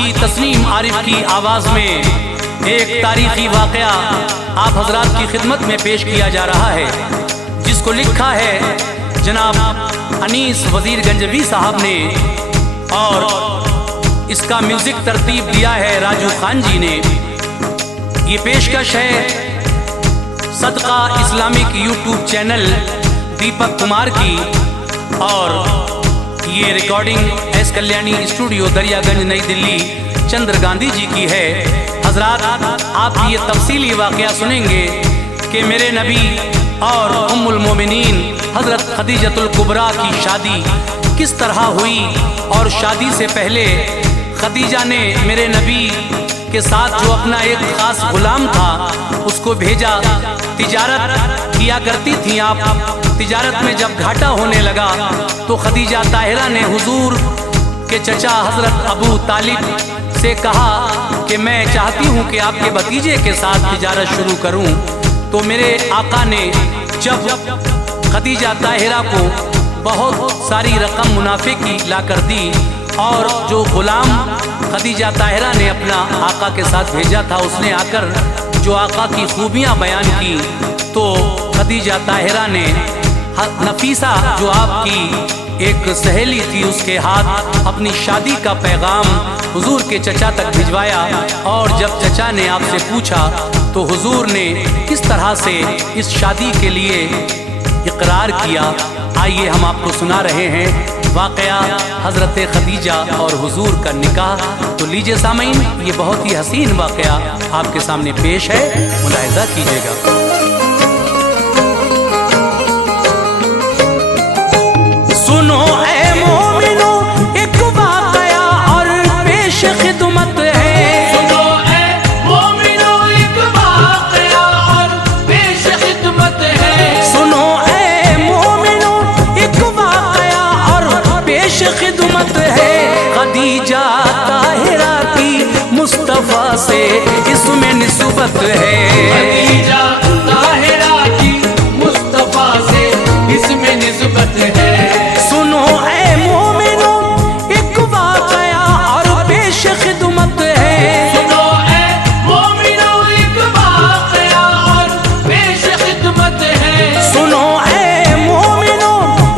हाजी तस्नीम आरिफ की आवाज़ में एक तारीखी वाक़या आप हजरात की खिदमत में पेश किया जा रहा है, जिसको लिखा है जनाब अनीस वज़ीर गंजवी साहब ने और इसका म्यूज़िक तरतीब दिया है राजू खान जी ने। ये पेशकश है सदका Islamic YouTube channel Deepak Kumar की, और ये recording S Kalyani studio Daryaganj नई दिल्ली चंद्र गांधी जी की है। हजरात आप ये तफसीली वाक़या सुनेंगे कि मेरे नबी और उम्मुल मोमिनीन हज़रत खदीजतुल कुबरा की शादी किस तरह हुई, और शादी से पहले खदीजा ने मेरे नबी के साथ जो अपना एक ख़ास गुलाम था उसको भेजा। तिजारत किया करती थी आप, तिजारत में जब घाटा होने लगा तो खदीजा ताहिरा ने हुजूर के चचा हज़रत अबू तालिब से कहा कि मैं चाहती हूँ कि आपके भतीजे के साथ तिजारत शुरू करूँ। तो मेरे आका ने जब खदीजा ताहिरा को बहुत सारी रकम मुनाफे की ला कर दी, और जो गुलाम खदीजा ताहिरा ने अपना आका के साथ भेजा था उसने आकर जो आका की खूबियाँ बयान की, तो खदीजा ताहिरा ने नफीसा जो आपकी एक सहेली थी उसके हाथ अपनी शादी का पैगाम हुजूर के चचा तक भिजवाया। और जब चचा ने आपसे पूछा तो हुजूर ने किस तरह से इस शादी के लिए इकरार किया, आइए हम आपको सुना रहे हैं वाक़या हज़रत खदीजा और हुजूर का निकाह। तो लीजिए सामीन, ये बहुत ही हसीन वाक़या आपके सामने पेश है, मुलाहिज़ा कीजिएगा। सुनो ए मोमिनो एक वाक़या और पेश खिदमत है। सुनो ए मोमिनो एक वाक़या और पेश खिदमत है। सुनो ए मोमिनो एक वाक़या और पेश खिदमत है। खदीजा ताहिरा की मुस्तफ़ा से इसमें निस्बत है। खदीजा ताहिरा की मुस्तफ़ा से इसमें निस्बत है। सुनो ए मोमिनो एक वाक़या और पेश खिदमत है। सुनो ए मोमिनो एक वाक़या और पेश खिदमत है। सुनो ए मोमिनो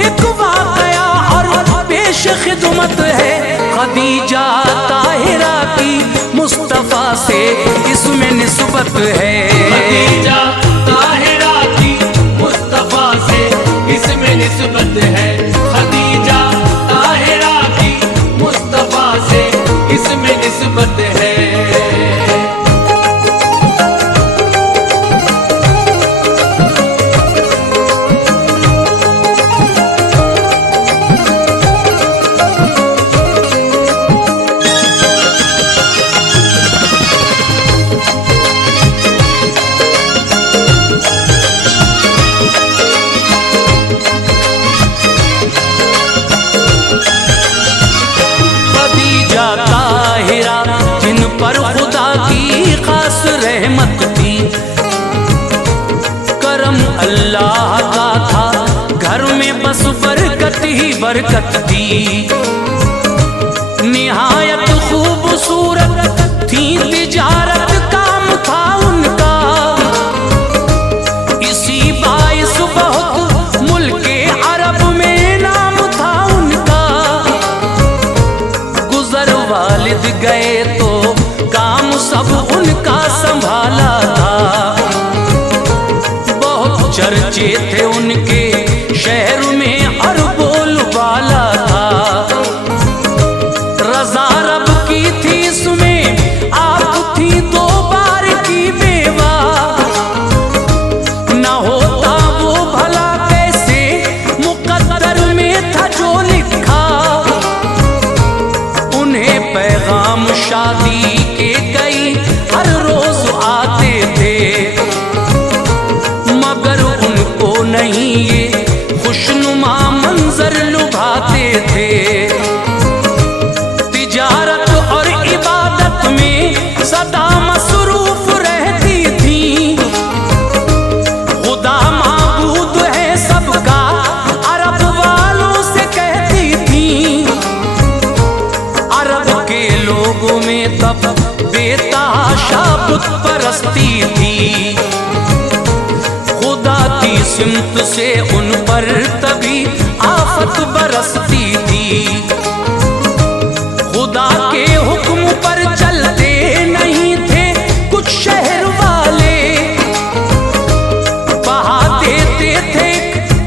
एक वाक़या और पेश खिदमत है। खदीजा ताहिरा की मुस्तफ़ा से इसमें निस्बत है। खदीजा ताहिरा की मुस्तफ़ा से इसमें निस्बत है। खदीजा ताहिरा की मुस्तफ़ा से इसमें निस्बत है। खदीजा ताहिरा जिन पर खुदा की खास रहमत थी, करम अल्लाह का था, घर में बस बरकत ही बरकत थी। निहायत खूबसूरत थी तिजारत काम था उनका, इसी बाइस बहुत मुल्के अरब में नाम था उनका। गुजर वालिद गए तो काम सब उनका संभाला था, बहुत चर्चे थे उनके शहर में और बोलबाला था। तमाशा बुत परस्ती थी। खुदा की सिमत से उन पर तभी आफत बरसती थी। खुदा के हुक्म पर चलते नहीं थे कुछ शहर वाले, बहा देते थे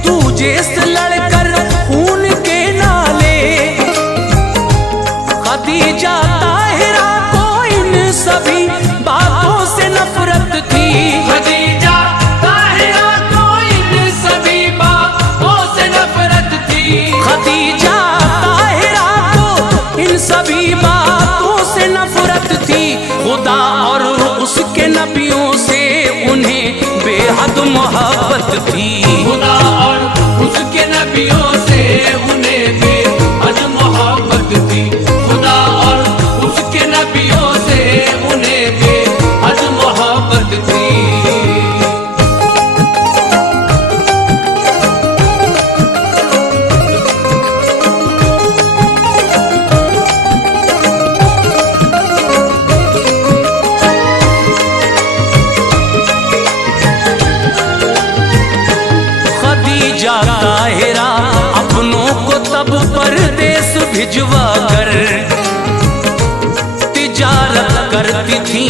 तुझे से लड़कर खून के नाले। खदीजा ताहिरा को इन सभी बातों से नफरत थी। खदीजा ताहिरा को इन सभी बातों से नफरत थी। खदीजा ताहिरा को इन सभी बातों से नफरत थी। खुदा और उसके नबियों से उन्हें बेहद मोहब्बत थी। खुदा और उसके नबियों से उन्हें बेहद मोहब्बत थी। खुदा और उसके नबियों से उन्हें बेहद मोहब्बत थी। खदीजा ताहिरा अपनों को तब परदेस भिजवा कर तिजारत करती थी,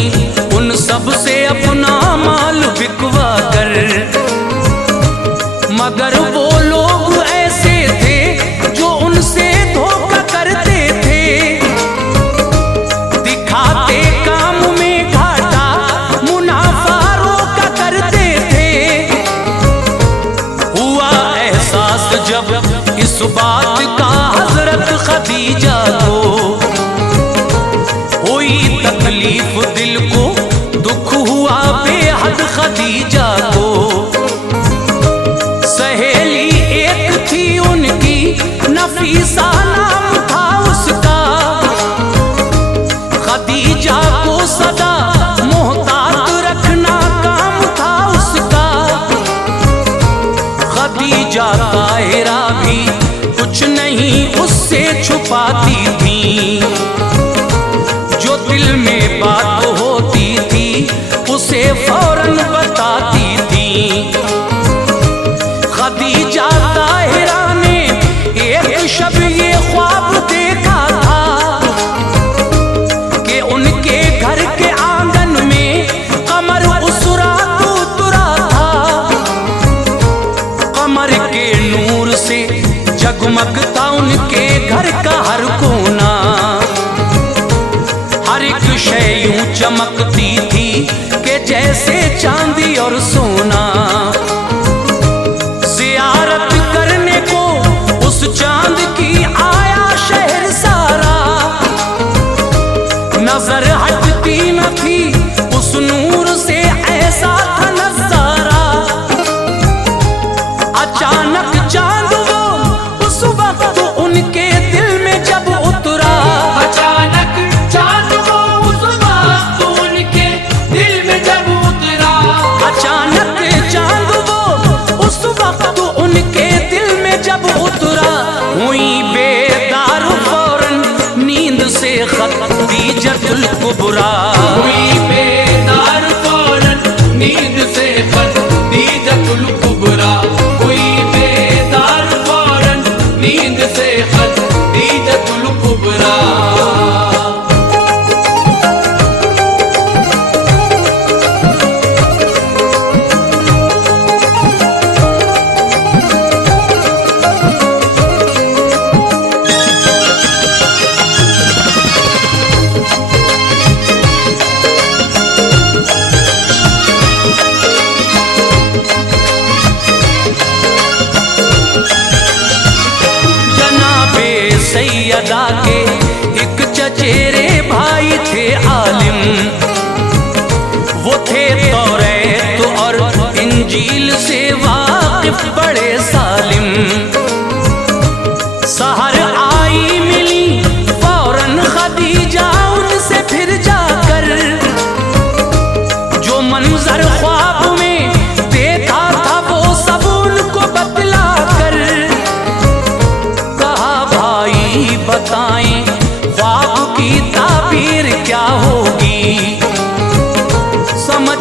उन सब से अपना माल बिकवा कर। मगर वो लोग ऐसे थे जो उनसे धोखा करते थे, दिखाते काम में घाटा मुनाफा रोका करते थे। हुआ एहसास जब इस बात का हजरत खदीजा को, हुई तकलीफ दिल को, दुख हुआ बेहद खदीजा को। सहेली एक थी उनकी, नफीसा नाम था उसका। खदीजा को सदा मोहतात रखना काम था उसका। खदीजा ताहिरा भी कुछ नहीं उससे छुपाती थी, जो दिल में बात होती थी उसे फौरन बताती थी। खदीजा ताहिरा ने एक शब ये ख्वाब देखा था कि उनके घर के आंगन में कमर उस रात उतरा था। कमर के नूर से जगमगता उनके घर का हर कोना, हर एक शय यूं चमकती थी कि जैसे चांदी और सोना। ज़ियारत करने को उस चांद की आया शहर सारा, नजर हटती न थी उस नूर से, ऐसा था नजारा। अचानक चांद वो उस वक्त उनके दिल में जब उतरा। अचानक चांद वो उस वक्त उनके दिल में जब उतरा। अचानक चांद वो उस वक्त उनके दिल में जब उतरा। हुई बेदार फौरन नींद से खदीजतुल कुबरा। हुई बेदार फौरन नींद से खदीजतुल कुबरा। हुई बेदार फौरन नींद से खदीजतुल कुबरा।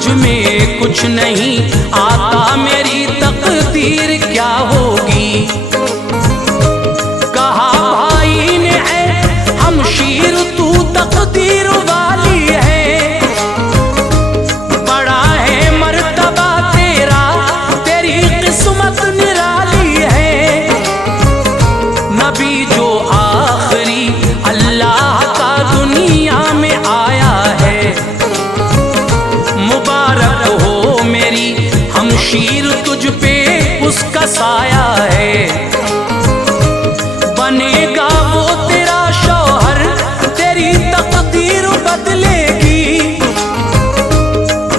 मुझ में कुछ नहीं आता, मेरी तकदीर क्या होगी। कहा भाई ने है हमशीर तू तकदीर वाली है, बड़ा है मर्तबा तेरा, तेरी किस्मत निराली है। नबी जो आखिरी अल्लाह का दुनिया में आया है, मुबारक हो मेरी हमशीर तुझ पे उसका साया है। बनेगा वो तेरा शौहर, तेरी तकदीर बदलेगी।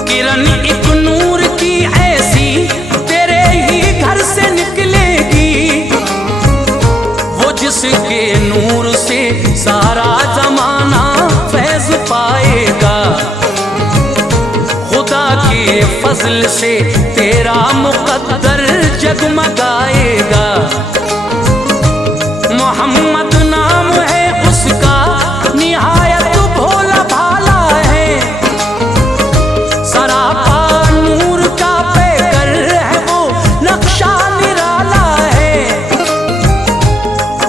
किरण एक नूर की ऐसी तेरे ही घर से निकलेगी। वो जिसके नूर से सारा जमाना फैज पाएगा, खुदा के फजल से तेरा मुकद्दर जगमगाएगा। मोहम्मद नाम है उसका, निहायत भोला भाला है, सरापा नूर का पैकर है, वो नक्शा निराला है।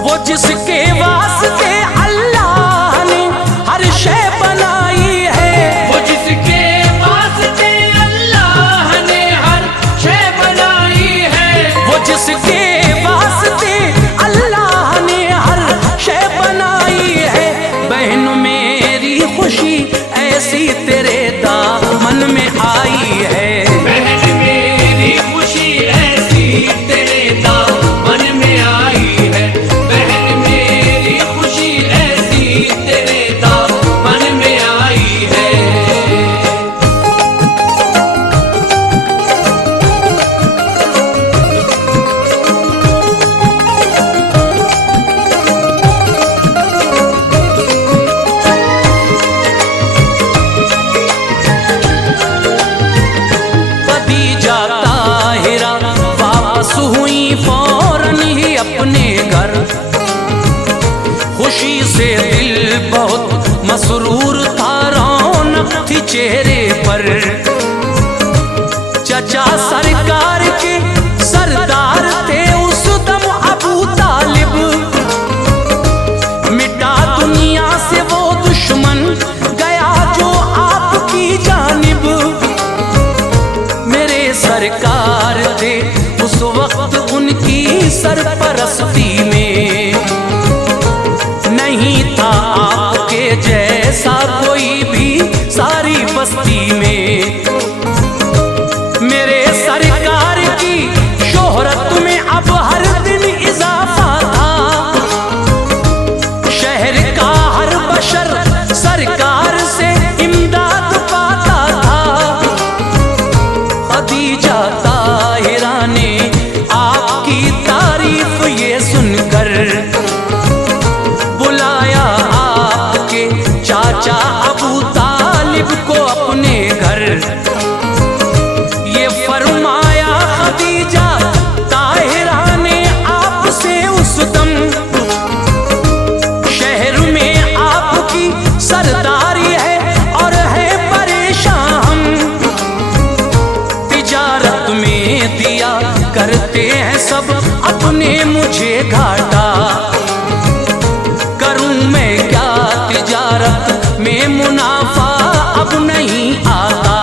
वो जिसके वास्ते अल्लाह ने हर शय बनाई है, वो जिसके वास्ते अल्लाह ने हर शय बनाई है, वो जिसके वास्ते अल्लाह ने हर शय बनाई है। बहन मेरी खुशी ऐसी तेरे दामन में आई है, बहन मेरी खुशी ऐसी तेरे दामन में आई है, बहन मेरी खुशी ऐसी तेरे दामन में आई है। खदीजा ताहिरा वापस हुई फौरन ही अपने घर। खुशी से दिल बहुत मसरूर था, रौनक थी चेहरे पर। चचा सरकार के सरदार थे उस दम अबू तालिब, मिटा दुनिया से वो दुश्मन गया जो आपकी जानिब। मेरे सरकार थे उस वक्त उनकी सरपरस्ती में, नहीं था आपके जैसा कोई भी सारी बस्ती में। मेरे सरकार की शोहरत में अब हर दिन इजाफा था, शहर का हर बशर सरकार से इमदाद पाता था। खदीजा ताहिरा ने आपकी तारीफ ये सुनकर बुलाया आपके चाचा अबू तालिब को अपने घर। ये फरमाया खदीजा ताहिरा ने आपसे उस दम, शहर में आपकी सरदारी है और है परेशान हम। तिजारत में दिया करते हैं सब अपने मुझे घाटा, करूं मैं क्या तिजारत में मुनाफा अब नहीं आता।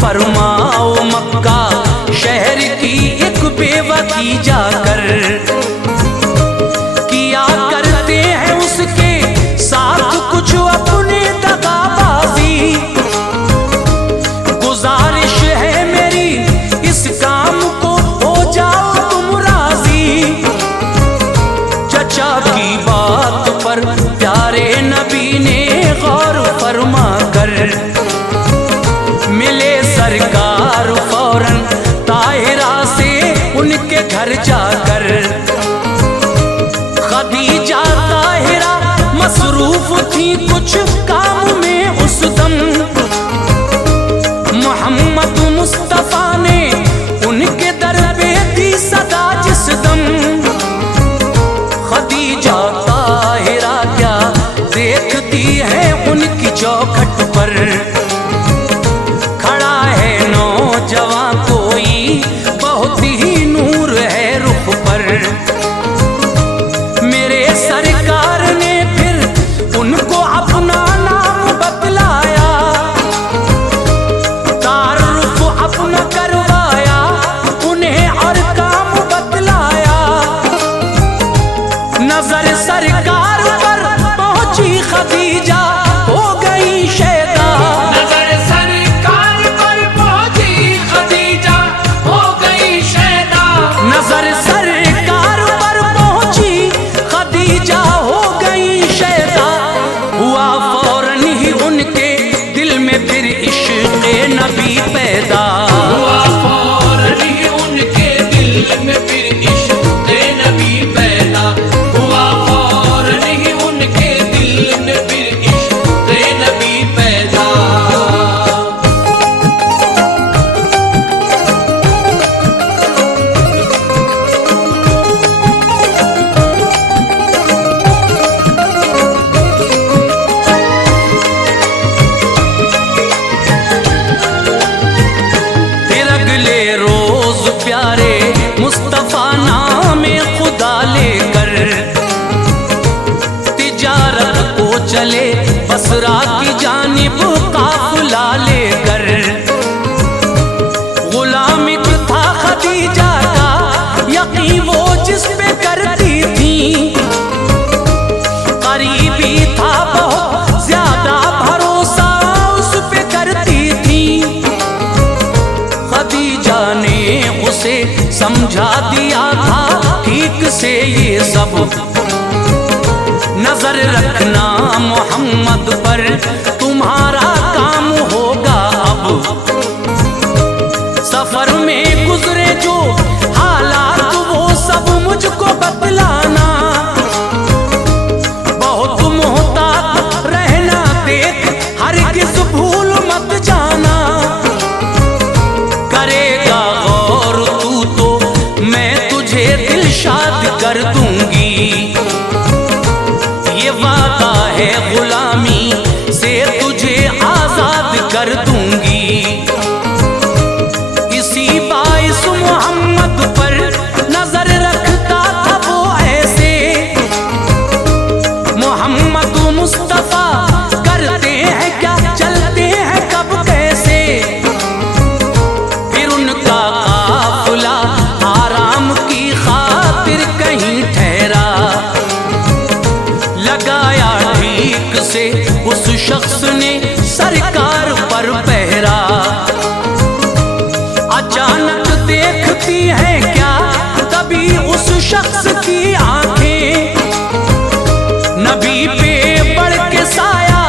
फरमाओ मक्का शहर की एक बेवकी जाकर, किया करते हैं उसके साथ कुछ अपने दगाबाजी। गुजारिश है मेरी इस काम को हो जाओ तुम राजी। चचा की बात पर प्यारे नबी ने गौर फरमा कर, मिले सरकार फौरन ताहिरा से उनके घर जाकर। खदीजा ताहिरा मसरूफ थी कुछ काम में उस दम, मोहम्मद मुस्तफा ने उनके दर पे दी सदा जिस दम। खदीजा ताहिरा क्या देखती है उनकी चौखट पर, खड़ा है नौजवां कोई बहुत ही नूर है रुख पर। मेरे सरकार ने फिर उनको अपना नाम बतलाया, तारुफ अपना करवाया उन्हें और काम बतलाया। नजर सरकार पर पहुंची खदीजा हो गई शैदा, नजर सरकार पर पहुंची खदीजा हो गई शैदा। नजर सरकार पर पहुंची खदीजा हो गई शैदा। हुआ फौरन ही उनके दिल में फिर इश्क़ नबी पैदा, हुआ फौरन ही उनके दिल में फिर इश्क़ नबी पैदा, हुआ फौरन ही उनके दिल में फिर इश्क़ नबी पैदा। फिर अगले रोज प्यारे मुस्तफा नामे खुदा लेकर तिजारत को चले बसरा की जानिब काफिला लेकर। गुलाम था खदीजा का यकीन वो जिस पे करती थी, करीबी था बहुत ज्यादा भरोसा उस पे करती थी। खदीजा ने उसे समझा दिया था ठीक से ये सब, नजर रखना मोहम्मद पर तुम्हारा काम होगा अब। सफर में गुजरे जो हालात वो सब मुझको बतलाना, बहुत मोहतात रहना देख हरगिज़ भूल मत जाना। करेगा गौर तू तो मैं तुझे दिलशाद कर दूंगी, ये वादा है गुलामी से तुझे आजाद कर दूंगी। इसी बाइस मोहम्मद पर नजर रखता था वो ऐसे, मोहम्मद मुस्तफा करते हैं क्या चलते हैं कब कैसे। फिर उनका काफिला आराम की खातिर कहीं ठहरा, लगाया ठीक से उस शख्स ने सरकार पर पहरा। अचानक देखती है क्या तभी उस शख्स की आंखें, नबी पे बढ़ के साया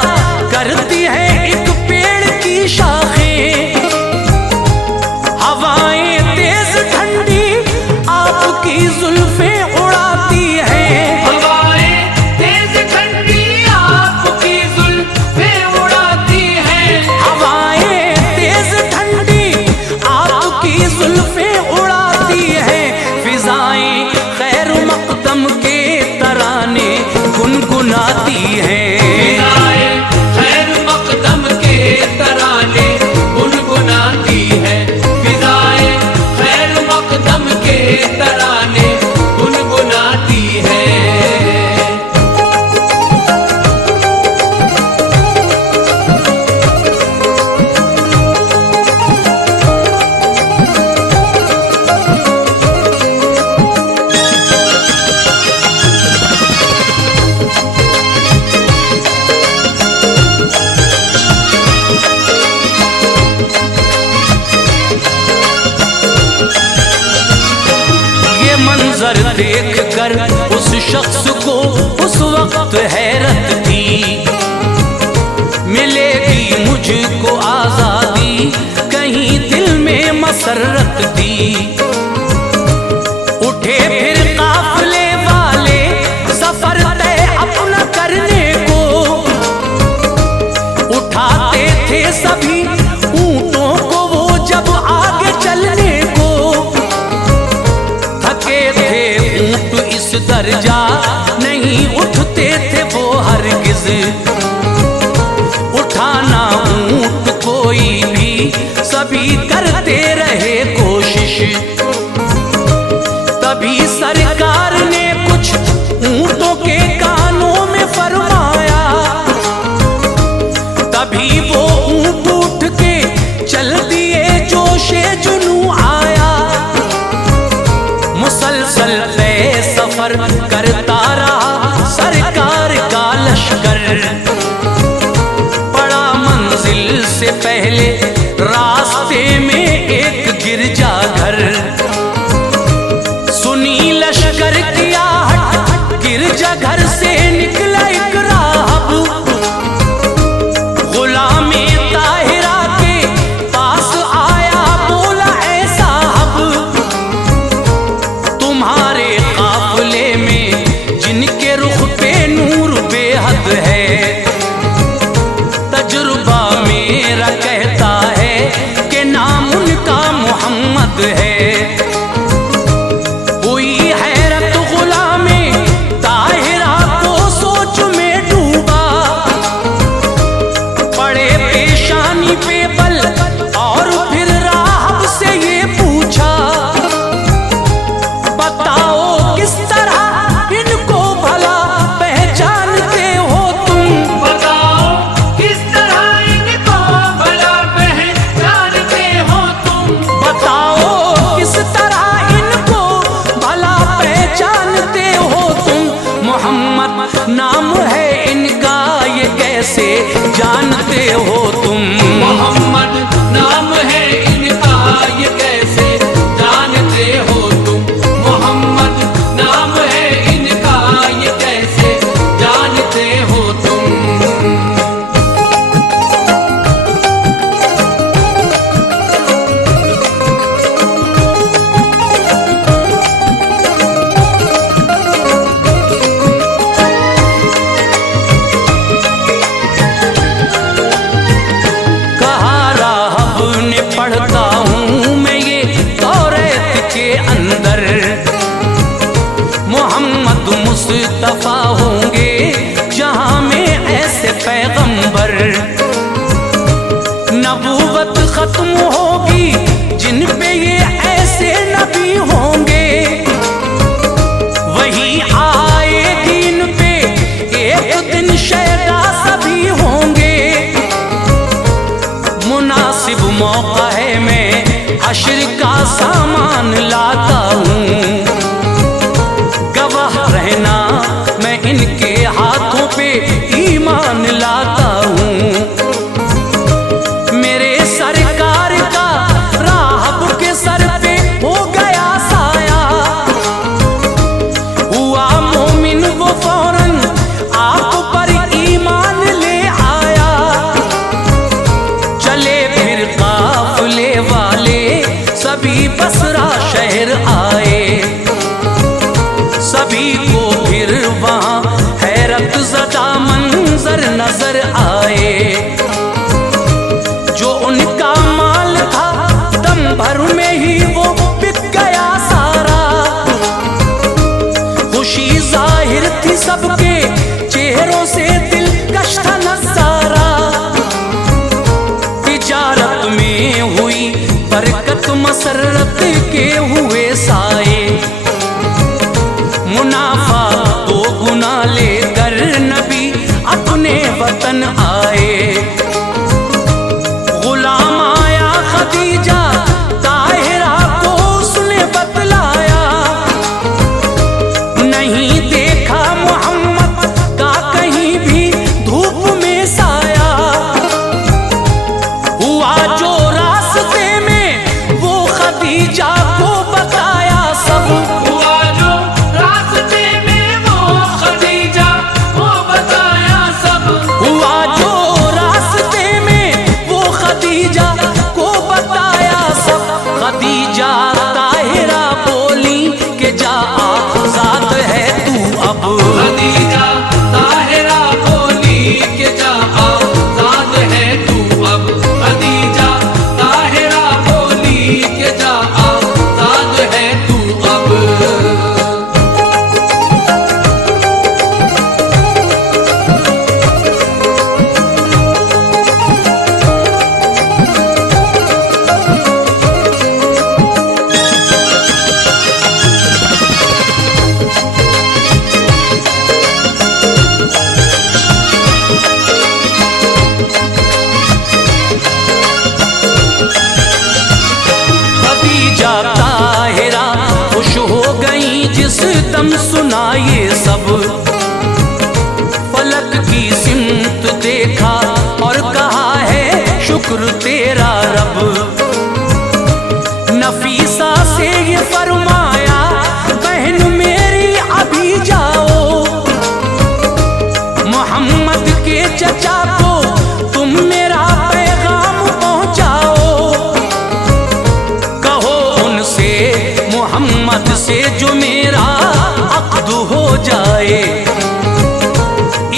करती है एक पेड़ की शाखें। हवाएं तेज ठंडी आपकी जुल्फें उड़ाती हैं, हवाएं तेज ठंडी आपकी जुल्फें उड़ाती हैं, हवाएं तेज ठंडी आपकी जुल्फें उड़ाती हैं। फिजाएं खैर मकदम के तराने गुनगुनाती हैं। फिजाएं खैर मकदम के तराने गुनगुनाती है, फिजाएं खैर मकदम के तराने गुनगुनाती है। मंजर देख कर उस शख्स को उस वक्त हैरत थी, मिलेगी मुझको आजादी कहीं दिल में मसरत थी। उठे फिर काफिले वाले सफर तय अपना करने को, उठाते थे सभी ऊंटों को वो जब आगे चलने को। थके थे ऊंट इस दर्जा नहीं उठते थे वो हरगिज, उठाना ऊंट कोई भी सभी करते रहे कोशिश। तभी सरकार ने कुछ ऊंटों के कानों में फरमाया, तभी वो ऊंट उठ के चल दिए, जोशे जुनू आया। मुसलसल तय सफर करता रहा सरकार का लश्कर, पड़ा मंजिल से पहले रास्ते में एक गिरजा घर। सुनी लश्कर की आहट गिरजा घर से निकला एक राहब, गुलामे ताहिरा के पास आया बोला ऐ साहब, तुम्हारे काफिले में जिनके रुख पे नूर बेहद है, तजुर्बा मेरा कहता है कि नाम उनका मोहम्मद है। हुई हैरत गुलामे ताहिरा को सोच में डूबा, पड़े पेशानी पे बल और फिर राहब से ये पूछा, बताओ किस तरह इनको भला पहचानते हो तुम। बताओ किस तरह इनको भला पहचानते हो तुम। बताओ किस तरह इनको भला पहचानते हो तुम। मोहम्मद नाम है इनका ये कैसे जानते हो तुम। मोहम्मद नाम है इनका ये कैसे जानते हो तुम। मोहम्मद नाम है इनका ये कैसे जानते हो तुम। कहा राहब ने पढ़ता हूँ मैं ये तौरात के अंदर, मोहम्मद मुस्तफा होंगे जहाँ में ऐसे पैगंबर। नबूवत खत्म होगी जिन पे ये ऐसे नबी होंगे, वही आएगी इन पे एक दिन शैदा सभी होंगे। मुनासिब मौका है मैं हश्र का सामान लाता हूँ, गवाह रहना मैं इनके हाथों पे ईमान लाता हूँ। मेरे सरकार का राहब के सर पे हो गया साया, हुआ मोमिन वो फौरन आप पर ईमान ले आया। चले फिर काफिले वाले सभी बसरा शहर आए, सभी को फिर वहाँ हैरत ज़दा मंजर नजर आए। जो उनका माल था दम भर में ही वो बिक गया सारा, खुशी जाहिर थी सबके चेहरों से दिलकश था नजारा। तिजारत में हुई बरकत मसरत के हुए साए, मुनाफा दो गुना लेकर नबी अपने वतन आए। गुलाम आया खदीजा ताहिरा को उसने बतलाया, नहीं देखा मोहम्मद का कहीं भी धूप में साया। हुआ जो रास्ते में वो खदीजा को बताया सब, हुआ जो खदीजा ताहिरा खुश हो गई जिस दम सुना ये सब। फलक की सिमत देखा और कहा है शुक्र तेरा रब। नफीसा से ये फरमाया बहन मेरी अभी जाओ, मोहम्मद के चचा को तुम मेरा पैगाम पहुंचाओ। कहो उनसे मोहम्मद से जो मेरा अक़्द हो जाए।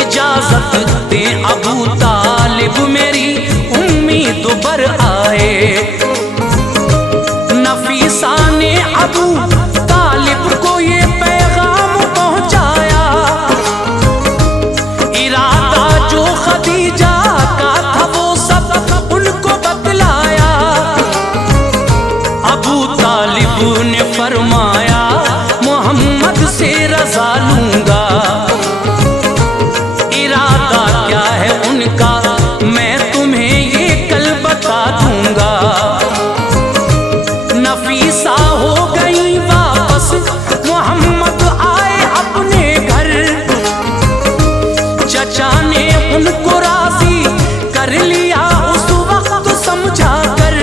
इजाजत दे अबू तालिब मेरी उम्मीद बर आए। नफीसा ने अबू तालिब को ये पैगाम पहुंचाया। इरादा जो खदीजा का था वो सब उनको बतलाया। अबू तालिब ने फरमाया मोहम्मद से रजा लूंगा। इरादा क्या है उनका मैं तुम्हें ये कल बता दूंगा। नफीसा हो गई वापस, मोहम्मद आए अपने घर। चचा ने उनको राजी कर लिया उस वक्त समझा कर।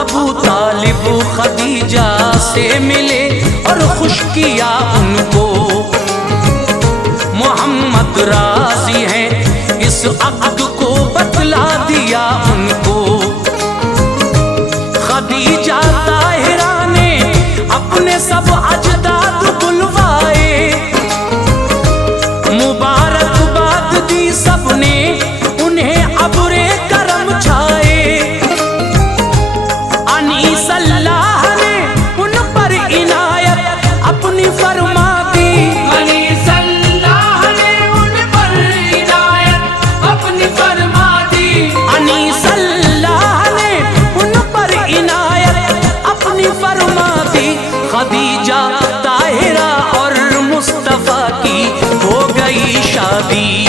अबू तालिब खदीजा से मिले और खुश किया उनको। मोहम्मद राजी हैं इस अक़्द को बतला दिया उनको। खदीजा ताहिरा ने अपने सब अजदाद बुलवाए। मुबारकबाद दी सबने उन्हें अब्रे करम छाए। अनीस अल्लाह ने उन पर इनायत अपनी फरमा दी। अनीस अल्लाह ने उन पर इनायत अपनी फरमा दी। अनीस अल्लाह ने उन पर इनायत अपनी फरमा दी। खदीजा ताहिरा और मुस्तफा की हो गई शादी।